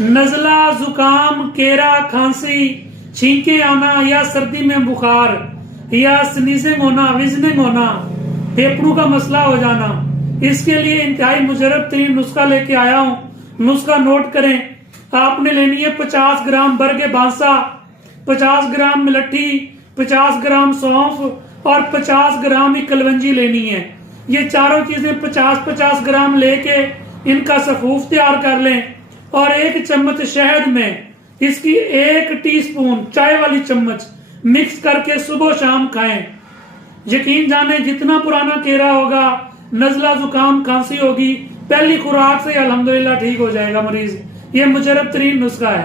नजला, जुकाम, केरा, खांसी, छींके आना या सर्दी में बुखार या स्नीजिंग होना, विजनिंग होना, फेफड़ों का मसला हो जाना, इसके लिए इंतहाई मुजरब तरीन नुस्खा लेके आया हूं। नुस्खा नोट करें। आपने लेनी है 50 ग्राम बरगे बांसा, 50 ग्राम मिलट्ठी, 50 ग्राम सौंफ और 50 ग्राम ही कलवंजी लेनी है। ये चारों चीजें 50-50 ग्राम लेके इनका सफूफ तैयार कर लें और 1 चम्मच शहद में इसकी 1 टीस्पून चाय वाली चम्मच मिक्स करके सुबह शाम खाएं। यकीन जाने जितना पुराना केरा होगा, नजला, जुकाम, खांसी होगी, पहली खुराक से अल्हम्दुलिल्लाह ठीक हो जाएगा मरीज। ये मुजरब तरीन नुस्खा है।